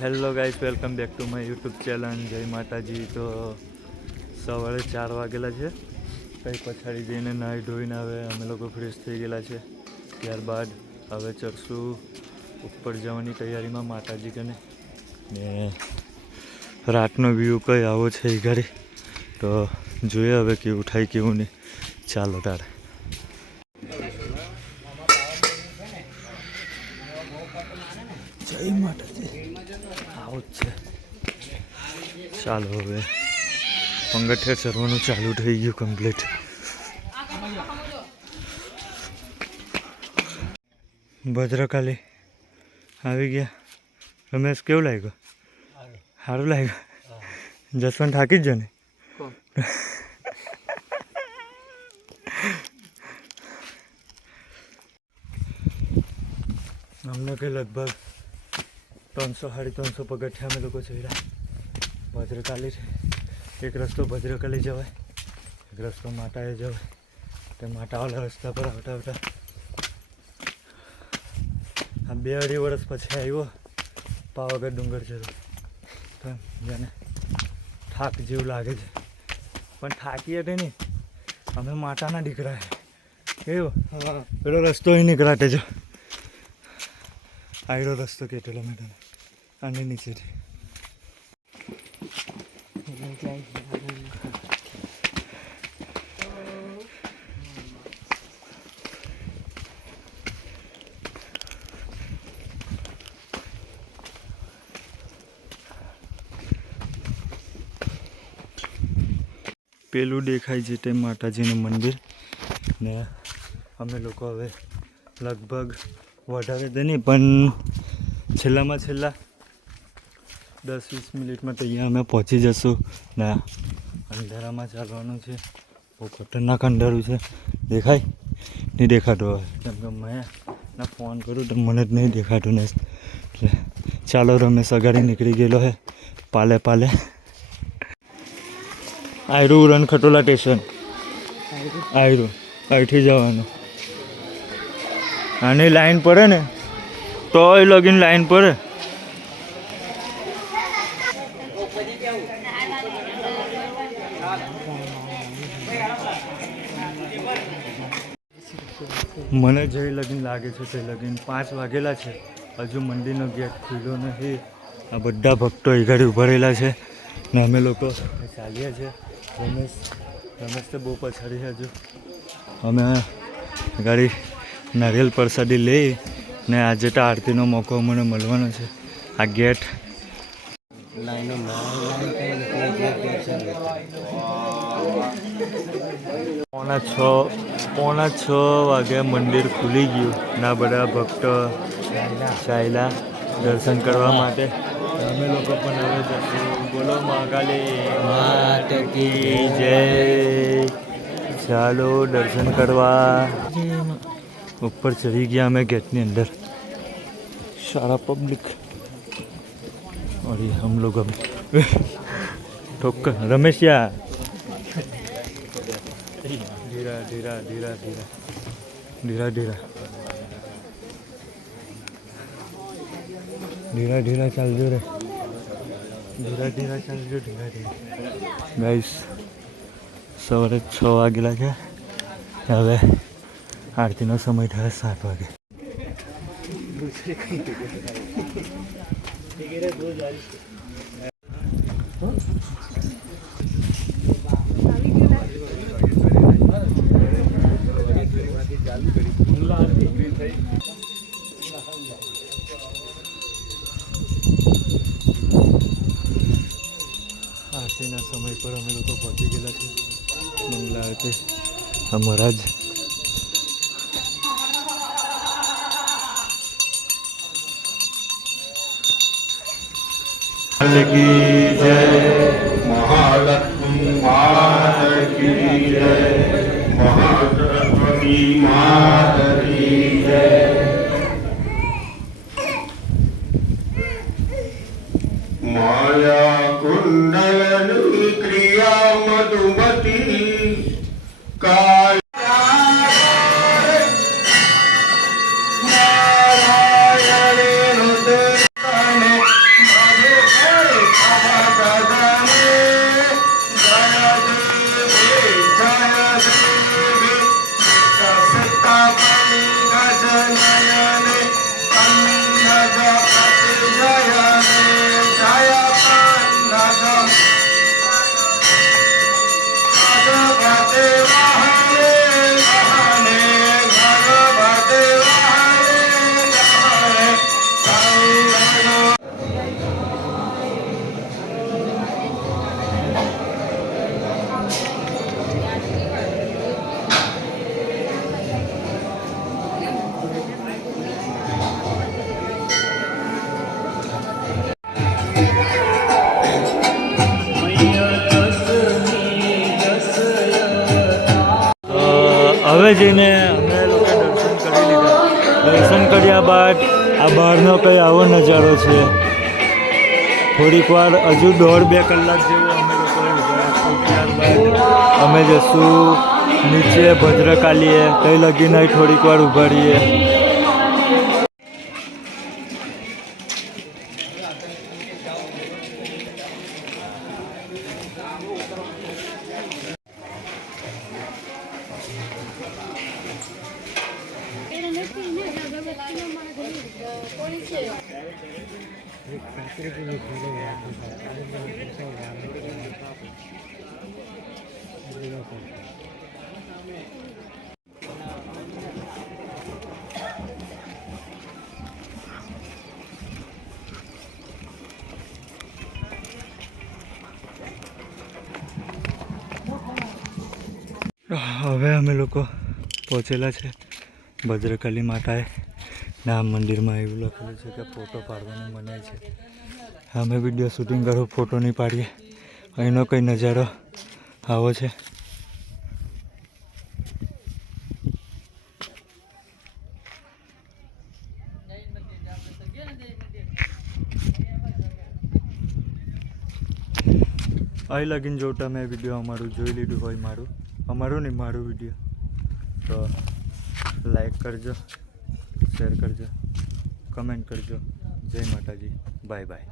Hello guys, welcome back to my YouTube channel. જય માતાજી. તો સવારે 4 વાગેલા છે. કંઈ પછાડી જઈને નાહી ધોઈને હવે અમે લોકો ફ્રેશ થઈ ગયેલા છે. ત્યારબાદ હવે ચડશું ઉપર જવાની તૈયારીમાં માતાજી કને. ને રાતનો વ્યૂ કંઈ આવો છે એ ઘરે. તો જોઈએ હવે કેવું થાય કેવું નહીં. ચાલો તારે. જય માતાજી. આવું જ છે. ચાલો હવે પંગઠિયા ચરવાનું ચાલુ થઈ ગયું કમ્પ્લીટ. ભદ્રકાલી આવી ગયા. રમેશ, કેવું લાગ્યું? સારું લાગ્યું. જસવંત થાકી જ જો ને. અમને કંઈ લગભગ 300-350 પગથિયા અમે લોકો ચડ્યા. ભદ્રકાલી એક રસ્તો ભદ્રકાલી જવાય, એક રસ્તો માતાએ જવાય. તે માતાવાળા રસ્તા પર આવતા આવતા આ 2-2.5 વર્ષ પછી આવ્યો પાવાગઢ ડુંગર ચડો. તો જેને થાક જેવું લાગે છે, પણ થાકી હતી નહીં. અમે માતાના દીકરા કેવો પેલો રસ્તો અહીં નીકળાતે જો આયરો રસ્તો કેટલો મેં અને નીચેથી પેલું દેખાય છે તે માતાજીનું મંદિર. ને અમે લોકો હવે લગભગ વધારે તો નહીં પણ છેલ્લામાં છેલ્લા 10-20 મિનિટમાં તો અહીંયા અમે પહોંચી જશું. ને અંધારામાં ચાલવાનું છે. બહુ ખતરનાક અંધારું છે. દેખાય નહીં દેખાતું હવે, કેમ કે મેં ના ફોન કરું તો મને જ નહીં દેખાતું ને. એટલે ચાલો, રમેશ અગાડી નીકળી ગયેલો હે પાલે પાલે. આયરું રણખટોલા સ્ટેશન, આયરું અહીંથી જવાનું. આની લાઈન પડે ને તો એ લગીન લાઈન પડે. મને જે લગીન લાગે છે તે લગીન 5 વાગેલા છે. હજુ મંદિરનો ગેટ ખુલ્લો નથી. આ બધા ભક્તો એ ઘરે ઉભા રહેલા છે ને અમે લોકો ચાલ્યા છે. રમેશ તો બહુ પછાડી છે. હજુ અમે ગાડી નારિયેલ પ્રસાદી લઈ ને આજે તો આરતીનો મોકો મને મળવાનો છે. આ ગેટ પોણા 6 વાગે મંદિર ખુલી ગયું. ના બધા ભક્તો ચાલ્યા દર્શન કરવા માટે. અમે લોકો પણ હવે જશું. બોલો મહાકાલી માત કી જય. ચાલો દર્શન કરવા. ઉપર ચડી ગયા અમે ગેટની અંદર. સારા પબ્લિક और हम लोग अब ठोकर रमेश या धीरा धीरा धीरा धीरा धीरा धीरा धीरा धीरा ચાલજો રે. ધીરા ધીરા ચાલજો. ધીરા ધીરા. ગાઈસ, સવારે 6 વાગેલા છે. હવે આરતીનો સમય થયો 7 વાગે. આરતીના સમય પર અમે લોકો પહોંચી ગયેલા છે. મંગલા આરતી અમારા જ की जय. महालक्ष्मी मात की जय. महासरस्वती मात की जय. माया कुंडल क्रिया मधुमती काय હવે જઈને અમે લોકો દર્શન કરી લીધા. દર્શન કર્યા બાદ આ બહારનો કંઈ આવો નજારો છે. થોડીક વાર હજુ 1.5-2 કલાક જેવું અમે લોકોએ ઉભા છું. ત્યારબાદ અમે જશું નીચે ભદ્રકાલીએ. કંઈ લગીને થોડીક વાર ઊભા રહીએ. હવે અમે લોકો પહોંચેલા છે ભદ્રકાલી માતાએ. ના મંદિરમાં એવું લખેલું છે કે ફોટો પાડવાની મનાય છે. અમે વિડીયો શૂટિંગ કરો, ફોટો નહીં પાડીએ. અહીંનો કંઈ નજારો આવો છે. અહીં લગીને જો તમે વિડીયો અમારું જોઈ લીધું હોય, અમારું નહીં મારું વિડીયો, તો લાઈક કરજો, શેર કરજો, કમેન્ટ કરજો. જય માતાજી. Bye bye.